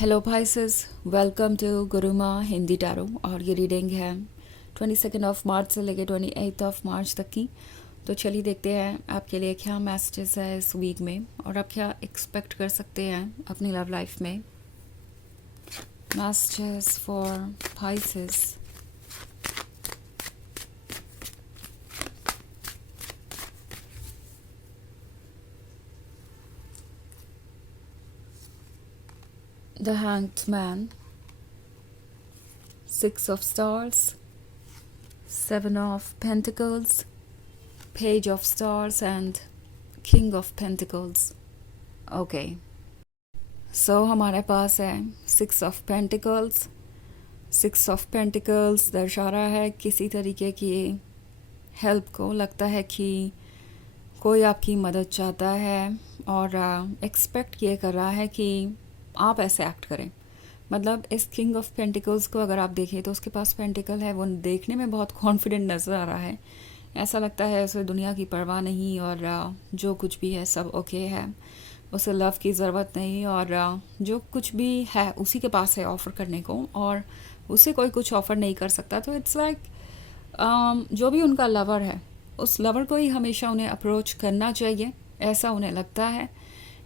Hello Pisces, welcome to Guruma Hindi tarot. और ये reading है 22 ऑफ मार्च से लेकर 28 ऑफ मार्च तक की। तो चलिए देखते हैं आपके लिए क्या मैसेजेस है इस वीक में और आप क्या एक्सपेक्ट कर सकते हैं अपनी लव लाइफ में। Messages for Pisces. The hanged man, 6 of stars, 7 of pentacles, page of stars and king of pentacles. Okay, so हमारे पास है 6 ऑफ पेंटिकल्स। 6 ऑफ पेंटिकल्स दर्शा रहा है किसी तरीके की हेल्प को। लगता है कि कोई आपकी मदद चाहता है और एक्सपेक्ट ये कर रहा है कि आप ऐसे एक्ट करें। मतलब इस किंग ऑफ पेंटिकल्स को अगर आप देखें तो उसके पास पेंटिकल है, वो देखने में बहुत कॉन्फिडेंट नज़र आ रहा है। ऐसा लगता है उसे दुनिया की परवाह नहीं और जो कुछ भी है सब ओके है। उसे लव की ज़रूरत नहीं और जो कुछ भी है उसी के पास है ऑफ़र करने को, और उसे कोई कुछ ऑफ़र नहीं कर सकता। तो इट्स लाइक जो भी उनका लवर है उस लवर को ही हमेशा उन्हें अप्रोच करना चाहिए, ऐसा उन्हें लगता है।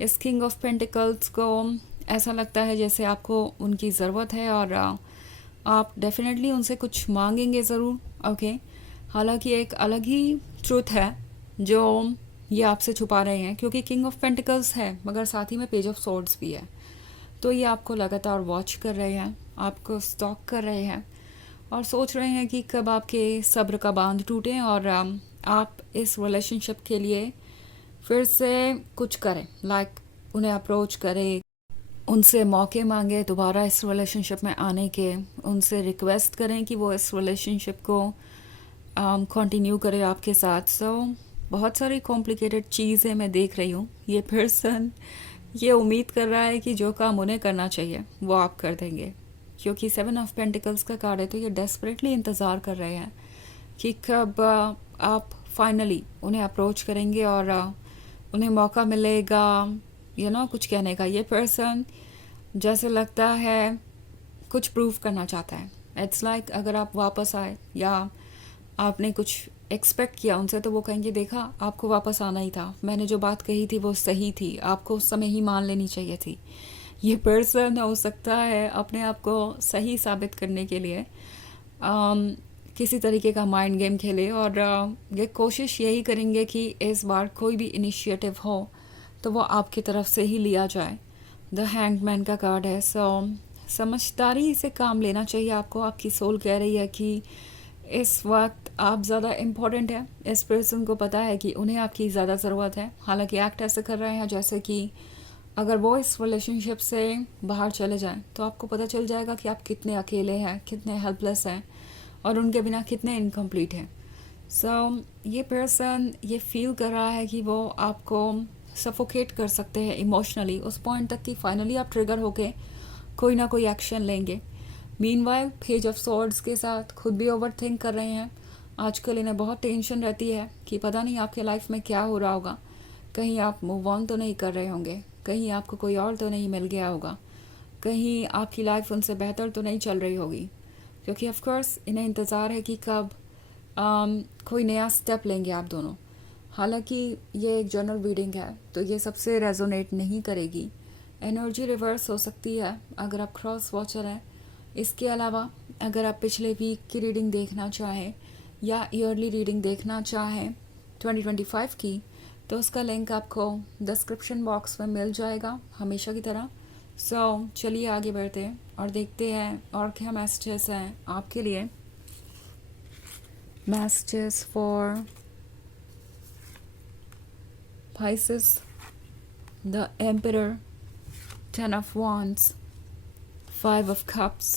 इस किंग ऑफ पेंटिकल्स को ऐसा लगता है जैसे आपको उनकी ज़रूरत है और आप डेफिनेटली उनसे कुछ मांगेंगे ज़रूर। ओके, हालांकि एक अलग ही ट्रूथ है जो ये आपसे छुपा रहे हैं, क्योंकि किंग ऑफ पेंटिकल्स है मगर साथ ही में पेज ऑफ सॉर्ड्स भी है। तो ये आपको लगातार वॉच कर रहे हैं, आपको स्टॉक कर रहे हैं और सोच रहे हैं कि कब आपके सब्र का बांध टूटे और आप इस रिलेशनशिप के लिए फिर से कुछ करें। लाइक उन्हें अप्रोच करें, उनसे मौके मांगे दोबारा इस रिलेशनशिप में आने के, उनसे रिक्वेस्ट करें कि वो इस रिलेशनशिप को कंटिन्यू करे आपके साथ। सो बहुत सारी कॉम्प्लिकेटेड चीज़ें मैं देख रही हूँ। ये पर्सन ये उम्मीद कर रहा है कि जो काम उन्हें करना चाहिए वो आप कर देंगे, क्योंकि 7 ऑफ पेंटिकल्स का कार्ड है। तो ये डेस्परेटली इंतज़ार कर रहे हैं कि कब आप फाइनली उन्हें अप्रोच करेंगे और उन्हें मौका मिलेगा कुछ कहने का। ये पर्सन जैसे लगता है कुछ प्रूव करना चाहता है। इट्स लाइक अगर आप वापस आए या आपने कुछ एक्सपेक्ट किया उनसे तो वो कहेंगे देखा आपको वापस आना ही था, मैंने जो बात कही थी वो सही थी, आपको उस समय ही मान लेनी चाहिए थी। ये पर्सन हो सकता है अपने आप को सही साबित करने के लिए किसी तरीके का माइंड गेम खेले और ये कोशिश यही करेंगे कि इस बार कोई भी इनिशिएटिव हो तो वो आपकी तरफ से ही लिया जाए। द हैंगमैन का कार्ड है। सो समझदारी से काम लेना चाहिए आपको। आपकी सोल कह रही है कि इस वक्त आप ज़्यादा इम्पोर्टेंट है। इस पर्सन को पता है कि उन्हें आपकी ज़्यादा ज़रूरत है। हालांकि एक्ट ऐसे कर रहे हैं जैसे कि अगर वो इस रिलेशनशिप से बाहर चले जाएं तो आपको पता चल जाएगा कि आप कितने अकेले हैं, कितने हेल्पलेस हैं और उनके बिना कितने इनकम्प्लीट हैं। सो ये पर्सन ये फील कर रहा है कि वो आपको सफोकेट कर सकते हैं इमोशनली उस पॉइंट तक कि फाइनली आप ट्रिगर होके कोई ना कोई एक्शन लेंगे। मीनवाइल पेज ऑफ सॉर्ड्स के साथ खुद भी ओवर थिंक कर रहे हैं। आजकल इन्हें बहुत टेंशन रहती है कि पता नहीं आपके लाइफ में क्या हो रहा होगा, कहीं आप मूव ऑन तो नहीं कर रहे होंगे, कहीं आपको कोई और तो नहीं मिल गया होगा, कहीं आपकी लाइफ उनसे बेहतर तो नहीं चल रही होगी। क्योंकि ऑफ कोर्स इन्हें इंतज़ार है कि कब कोई नया स्टेप लेंगे आप दोनों। हालांकि ये एक जनरल रीडिंग है तो ये सबसे रेजोनेट नहीं करेगी। एनर्जी रिवर्स हो सकती है अगर आप क्रॉस वॉचर हैं। इसके अलावा अगर आप पिछले वीक की रीडिंग देखना चाहें या ईयरली रीडिंग देखना चाहें 2025 की, तो उसका लिंक आपको डिस्क्रिप्शन बॉक्स में मिल जाएगा हमेशा की तरह। सो चलिए आगे बढ़ते हैं और देखते हैं और क्या मैसेजेस हैं आपके लिए। Messages for Pisces, the Emperor, 10 of Wands, 5 of Cups,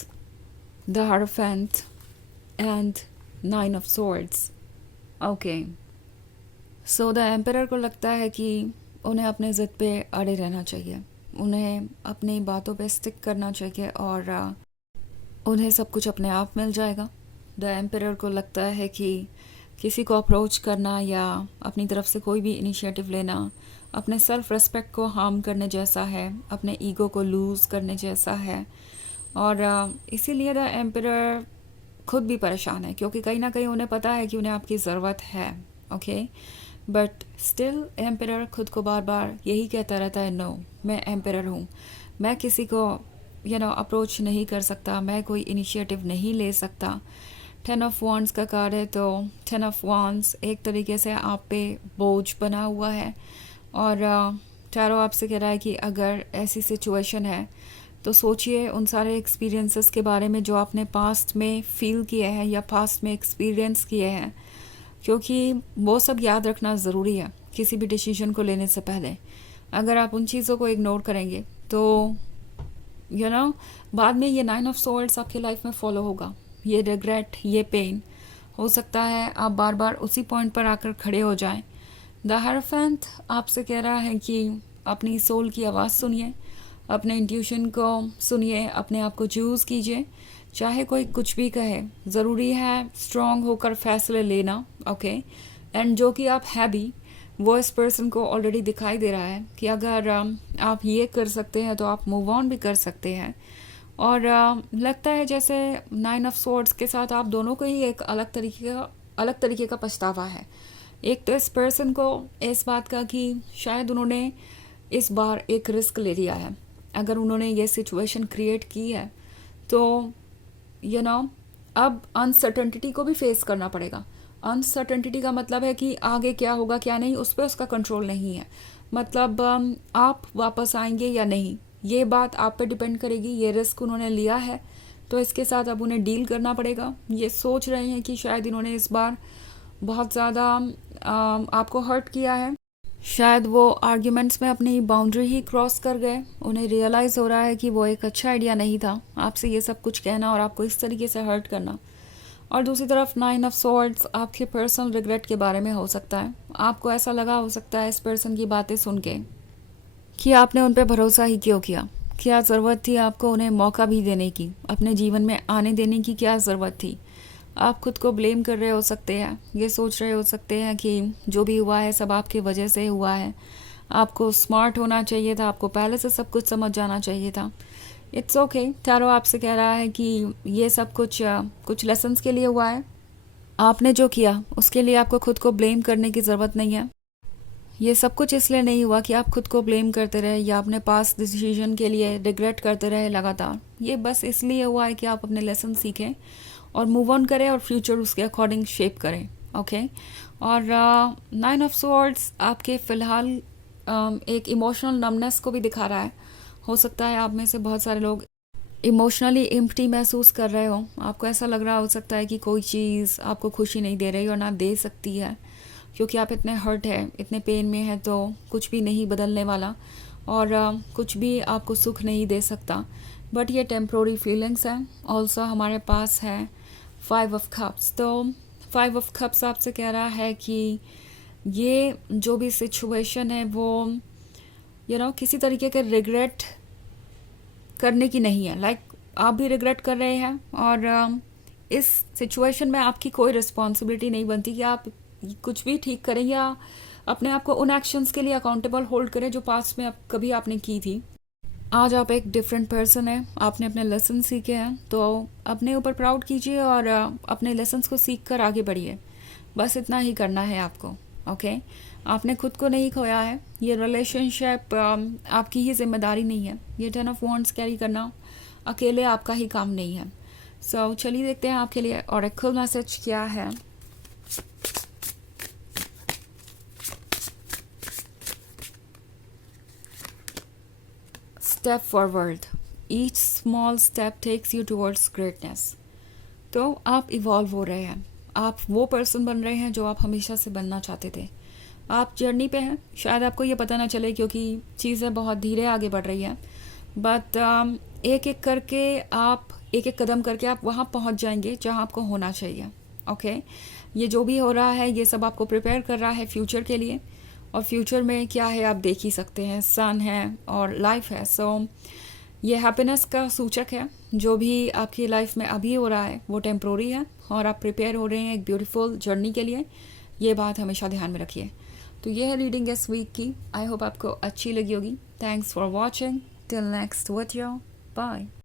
the Hierophant, and 9 of Swords. Okay. So the Emperor को लगता है कि उन्हें अपने ज़िद पे अड़े रहना चाहिए, उन्हें अपनी बातों पे स्टिक करना चाहिए और उन्हें सब कुछ अपने आप मिल जाएगा। द एम्परर को लगता है कि किसी को अप्रोच करना या अपनी तरफ से कोई भी इनिशिएटिव लेना अपने सेल्फ रिस्पेक्ट को हार्म करने जैसा है, अपने ईगो को लूज़ करने जैसा है। और इसीलिए द एम्परर खुद भी परेशान है, क्योंकि कहीं ना कहीं उन्हें पता है कि उन्हें आपकी ज़रूरत है। ओके, बट स्टिल एम्परर खुद को बार बार यही कहता रहता है, नो, मैं एम्परर हूँ, मैं किसी को अप्रोच नहीं कर सकता, मैं कोई इनिशिएटिव नहीं ले सकता। 10 ऑफ वॉन्ड्स का कार्ड है, तो 10 ऑफ वॉन्ड्स एक तरीके से आप पे बोझ बना हुआ है। और टैरो आपसे कह रहा है कि अगर ऐसी सिचुएशन है तो सोचिए उन सारे एक्सपीरियंसेस के बारे में जो आपने पास्ट में फील किए हैं या पास्ट में एक्सपीरियंस किए हैं, क्योंकि वो सब याद रखना ज़रूरी है किसी भी डिसीजन को लेने से पहले। अगर आप उन चीज़ों को इग्नोर करेंगे तो बाद में ये 9 ऑफ सोल्ड्स आपकी लाइफ में फॉलो होगा। ये रिग्रेट, ये पेन, हो सकता है आप बार बार उसी पॉइंट पर आकर खड़े हो जाएं। द हायरोफेंट आपसे कह रहा है कि अपनी सोल की आवाज़ सुनिए, अपने इंट्यूशन को सुनिए, अपने आप को चूज़ कीजिए, चाहे कोई कुछ भी कहे। ज़रूरी है स्ट्रॉन्ग होकर फैसले लेना। ओके, एंड जो कि आप है भी, वो इस पर्सन को ऑलरेडी दिखाई दे रहा है कि अगर आप ये कर सकते हैं तो आप मूव ऑन भी कर सकते हैं। और लगता है जैसे 9 ऑफ सोर्ड्स के साथ आप दोनों को ही एक अलग तरीके का पछतावा है। एक तो इस पर्सन को इस बात का कि शायद उन्होंने इस बार एक रिस्क ले लिया है। अगर उन्होंने ये सिचुएशन क्रिएट की है तो अब अनसर्टेनिटी को भी फेस करना पड़ेगा। अनसर्टेनिटी का मतलब है कि आगे क्या होगा क्या नहीं, उस पर उसका कंट्रोल नहीं है। मतलब आप वापस आएंगे या नहीं, ये बात आप पे डिपेंड करेगी। ये रिस्क उन्होंने लिया है तो इसके साथ अब उन्हें डील करना पड़ेगा। ये सोच रहे हैं कि शायद इन्होंने इस बार बहुत ज़्यादा आपको हर्ट किया है, शायद वो आर्ग्यूमेंट्स में अपनी बाउंड्री ही क्रॉस कर गए। उन्हें रियलाइज़ हो रहा है कि वो एक अच्छा आइडिया नहीं था आपसे ये सब कुछ कहना और आपको इस तरीके से हर्ट करना। और दूसरी तरफ 9 ऑफ सोर्ड्स आपके पर्सनल रिग्रेट के बारे में हो सकता है। आपको ऐसा लगा हो सकता है इस पर्सन की बातें सुन के कि आपने उन पर भरोसा ही क्यों किया, क्या ज़रूरत थी आपको उन्हें मौका भी देने की, अपने जीवन में आने देने की क्या ज़रूरत थी। आप खुद को ब्लेम कर रहे हो सकते हैं, ये सोच रहे हो सकते हैं कि जो भी हुआ है सब आपकी वजह से हुआ है, आपको स्मार्ट होना चाहिए था, आपको पहले से सब कुछ समझ जाना चाहिए था। इट्स ओके, टैरो आपसे कह रहा है कि ये सब कुछ लेसन्स के लिए हुआ है। आपने जो किया उसके लिए आपको खुद को ब्लेम करने की ज़रूरत नहीं है। ये सब कुछ इसलिए नहीं हुआ कि आप खुद को ब्लेम करते रहे या अपने पास डिसीजन के लिए रिग्रेट करते रहे लगातार। ये बस इसलिए हुआ है कि आप अपने लेसन सीखें और मूव ऑन करें और फ्यूचर उसके अकॉर्डिंग शेप करें। ओके, और 9 ऑफ सोर्ड्स आपके फ़िलहाल एक इमोशनल नमनेस को भी दिखा रहा है। हो सकता है आप में से बहुत सारे लोग इमोशनली एम्प्टी महसूस कर रहे हो। आपको ऐसा लग रहा हो सकता है कि कोई चीज़ आपको खुशी नहीं दे रही और ना दे सकती है, क्योंकि आप इतने हर्ट है, इतने पेन में है, तो कुछ भी नहीं बदलने वाला और कुछ भी आपको सुख नहीं दे सकता। बट ये टेम्प्रोरी फीलिंग्स हैं। ऑल्सो हमारे पास है 5 ऑफ कप्स। तो 5 ऑफ कप्स आपसे कह रहा है कि ये जो भी सिचुएशन है वो किसी तरीके के रिग्रेट करने की नहीं है। लाइक आप भी रिग्रेट कर रहे हैं और इस सिचुएशन में आपकी कोई रिस्पॉन्सिबिलिटी नहीं बनती कि आप कुछ भी ठीक करें या अपने आप को उन एक्शंस के लिए अकाउंटेबल होल्ड करें जो पास्ट में कभी आपने की थी। आज आप एक डिफरेंट पर्सन है, आपने अपने लेसन सीखे हैं, तो अपने ऊपर प्राउड कीजिए और अपने लेसन्स को सीख कर आगे बढ़िए। बस इतना ही करना है आपको। ओके, आपने खुद को नहीं खोया है। ये रिलेशनशिप आपकी ही जिम्मेदारी नहीं है। ये 10 ऑफ वॉन्ड्स कैरी करना अकेले आपका ही काम नहीं है। सो चलिए देखते हैं आपके लिए ऑरेकल मैसेज क्या है। Step forward, each small step takes you towards greatness. तो आप इवॉल्व हो रहे हैं, आप वो पर्सन बन रहे हैं जो आप हमेशा से बनना चाहते थे। आप जर्नी पे हैं, शायद आपको ये पता ना चले क्योंकि चीज़ें बहुत धीरे आगे बढ़ रही हैं, बट एक एक करके आप एक एक कदम करके आप वहाँ पहुँच जाएंगे जहाँ आपको होना चाहिए। ओके, ये जो भी हो रहा है ये सब आपको प्रिपेयर कर रहा है फ्यूचर के लिए, और फ्यूचर में क्या है आप देख ही सकते हैं, सन है और लाइफ है। सो ये हैप्पीनेस का सूचक है। जो भी आपकी लाइफ में अभी हो रहा है वो टेम्प्रोरी है और आप प्रिपेयर हो रहे हैं एक ब्यूटीफुल जर्नी के लिए। ये बात हमेशा ध्यान में रखिए। तो ये है रीडिंग इस वीक की। आई होप आपको अच्छी लगी होगी। Thanks for watching. Till next video, bye.